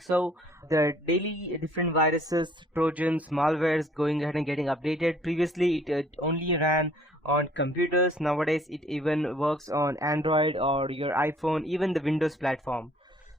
So the daily different viruses, trojans, malwares going ahead and getting updated. Previously it only ran on computers. Nowadays it even works on Android or your iPhone, even the Windows platform.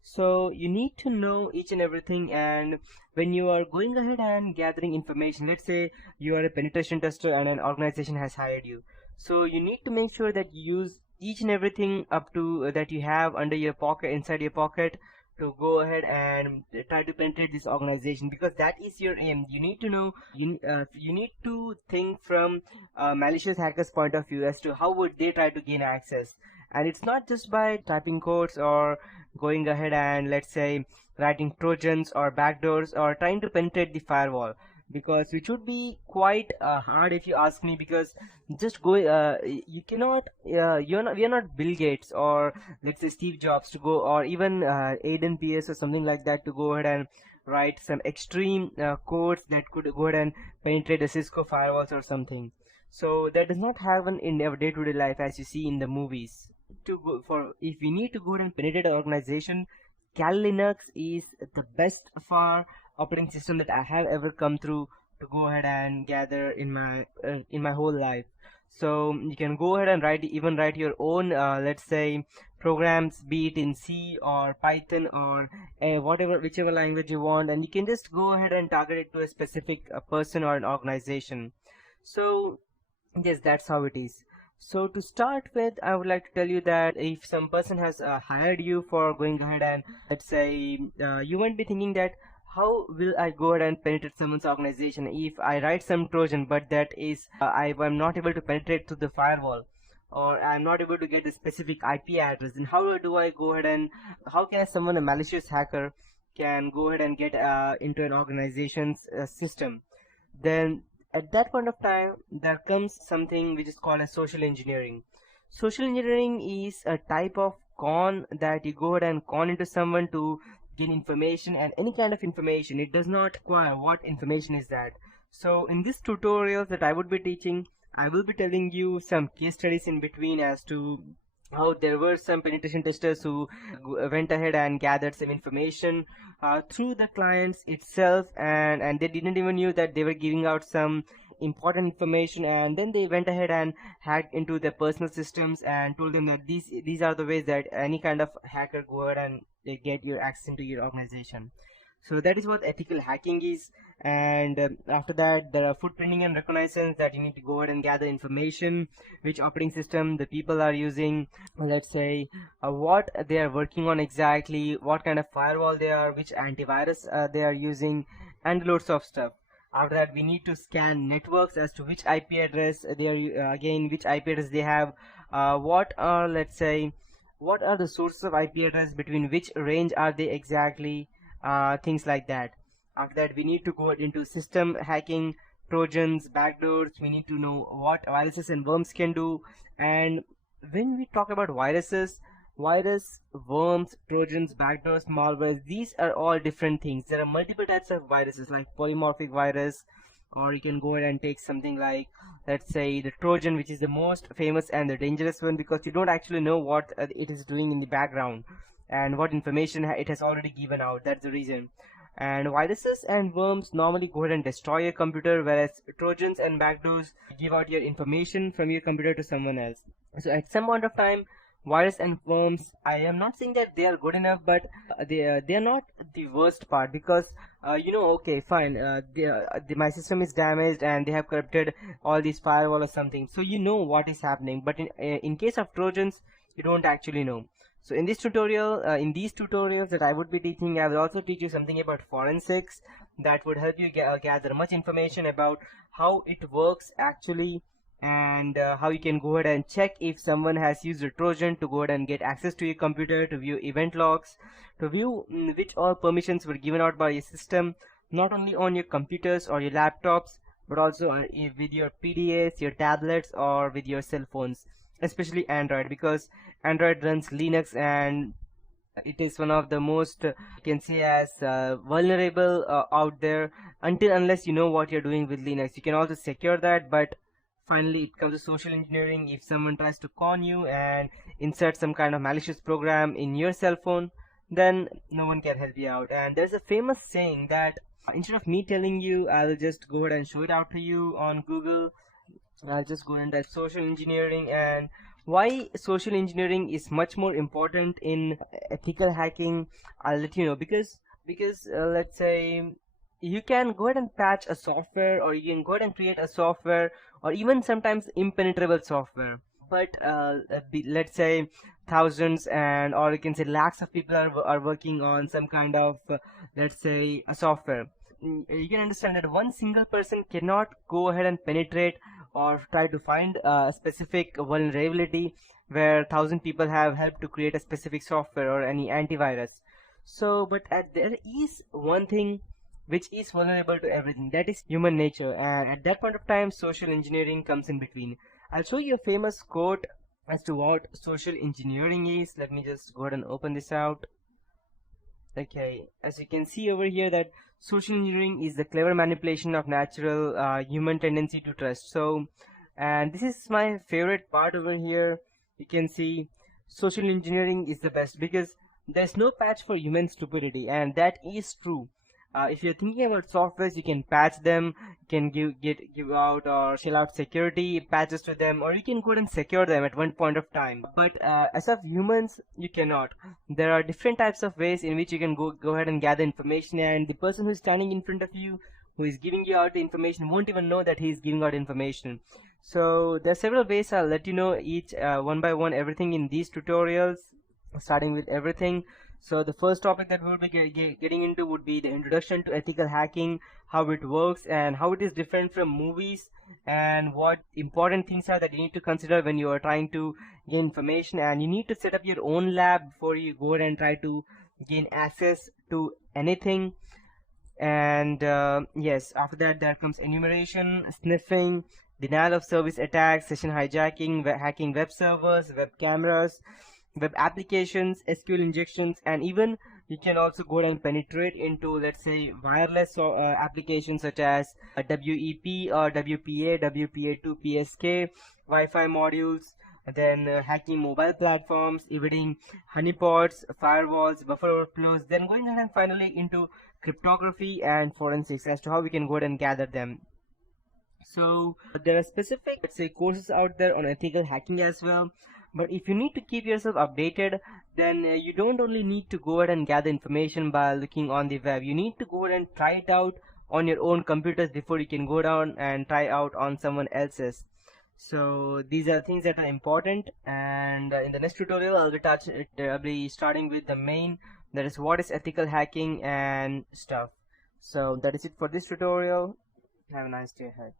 So you need to know each and everything, and when you are going ahead and gathering information, let's say you are a penetration tester and an organization has hired you, so you need to make sure that you use each and everything up to that you have under your pocket, inside your pocket, to go ahead and try to penetrate this organization, because that is your aim. You need to know, you need to think from a malicious hacker's point of view as to how would they try to gain access. And it's not just by typing codes or going ahead and, let's say, writing trojans or backdoors or trying to penetrate the firewall, because which would be quite hard if you ask me. Because just go you cannot we are not Bill Gates or, let's say, Steve Jobs to go, or even Aiden Pierce or something like that, to go ahead and write some extreme codes that could go ahead and penetrate the Cisco firewalls or something. So that does not happen in our day-to-day life as you see in the movies. To go for, if we need to go ahead and penetrate an organization, Kali Linux is the best far operating system that I have ever come through to go ahead and gather in my whole life. So you can go ahead and even write your own, let's say, programs, be it in C or Python or whatever, whichever language you want, and you can just go ahead and target it to a specific person or an organization. So yes, that's how it is. So to start with, I would like to tell you that if some person has hired you for going ahead and, let's say, you might be thinking that how will I go ahead and penetrate someone's organization if I write some Trojan, but that is I'm not able to penetrate through the firewall, or I'm not able to get a specific IP address. Then how do I go ahead and, how can someone, a malicious hacker, can go ahead and get into an organization's system? Then at that point of time there comes something which is called as social engineering. Social engineering is a type of con that you go ahead and con into someone to gain information, and any kind of information. It does not require what information is that. So in this tutorial that I would be teaching, I will be telling you some case studies in between as to how there were some penetration testers who went ahead and gathered some information through the clients itself, and they didn't even knew that they were giving out some important information, and then they went ahead and hacked into their personal systems and told them that these are the ways that any kind of hacker go ahead and they get your access into your organization. So that is what ethical hacking is. And after that, there are footprinting and reconnaissance, that you need to go ahead and gather information, which operating system the people are using, let's say, what they are working on exactly, what kind of firewall they are, which antivirus they are using, and loads of stuff. After that, we need to scan networks as to which IP address they are, again, which IP address they have, what are, let's say, what are the sources of IP address, between which range are they exactly, things like that. After that, we need to go into system hacking, trojans, backdoors. We need to know what viruses and worms can do. And when we talk about viruses, virus, worms, trojans, backdoors, malwares, these are all different things. There are multiple types of viruses like polymorphic virus, or you can go ahead and take something like, let's say, the Trojan, which is the most famous and the dangerous one, because you don't actually know what it is doing in the background and what information it has already given out. That's the reason. And viruses and worms normally go ahead and destroy your computer, whereas Trojans and backdoors give out your information from your computer to someone else. So at some point of time, virus and worms, I am not saying that they are good enough, but they are not the worst part, because okay, fine, my system is damaged and they have corrupted all these firewall or something, so you know what is happening. But in case of Trojans, you don't actually know. So in this tutorial, in these tutorials that I would be teaching, I will also teach you something about forensics that would help you gather much information about how it works actually, and how you can go ahead and check if someone has used a Trojan to go ahead and get access to your computer, to view event logs, to view which all permissions were given out by your system, not only on your computers or your laptops, but also with your PDAs, your tablets, or with your cell phones, especially Android, because Android runs Linux, and it is one of the most, you can say, as vulnerable out there, until unless you know what you're doing with Linux. You can also secure that, but finally it comes to social engineering. If someone tries to con you and insert some kind of malicious program in your cell phone, then no one can help you out. And there's a famous saying that instead of me telling you, I'll just go ahead and show it out to you on Google. I'll just go and type social engineering, and why social engineering is much more important in ethical hacking. I'll let you know, because let's say you can go ahead and patch a software, or you can go ahead and create a software, or even sometimes impenetrable software. But let's say thousands and or you can say lakhs of people are working on some kind of let's say a software. You can understand that one single person cannot go ahead and penetrate or try to find a specific vulnerability where 1,000 people have helped to create a specific software or any antivirus. So but there is one thing which is vulnerable to everything, that is human nature, and at that point of time social engineering comes in between. I'll show you a famous quote as to what social engineering is. Let me just go ahead and open this out. Okay, as you can see over here that social engineering is the clever manipulation of natural human tendency to trust. So, and this is my favorite part over here. You can see social engineering is the best because there's no patch for human stupidity, and that is true. If you're thinking about softwares, you can patch them, you can give out or shell out security patches to them, or you can go ahead and secure them at one point of time. But as of humans, you cannot. There are different types of ways in which you can go ahead and gather information, and the person who's standing in front of you, who is giving you out the information, won't even know that he is giving out information. So there are several ways. I'll let you know each one by one everything in these tutorials, starting with everything. So the first topic that we will be getting into would be the introduction to ethical hacking, how it works and how it is different from movies, and what important things are that you need to consider when you are trying to gain information. And you need to set up your own lab before you go and try to gain access to anything. And yes, after that there comes enumeration, sniffing, denial of service attacks, session hijacking, hacking web servers, web cameras, web applications, SQL injections, and even you can also go and penetrate into, let's say, wireless applications such as WEP or WPA, WPA2, PSK, Wi-Fi modules, then hacking mobile platforms, evading honeypots, firewalls, buffer overflows, then going ahead and finally into cryptography and forensics as to how we can go ahead and gather them. So there are specific, let's say, courses out there on ethical hacking as well. But if you need to keep yourself updated, then you don't only need to go ahead and gather information by looking on the web. You need to go ahead and try it out on your own computers before you can go down and try out on someone else's. So these are things that are important, and in the next tutorial I'll be starting with the main, that is what is ethical hacking and stuff. So that is it for this tutorial. Have a nice day ahead.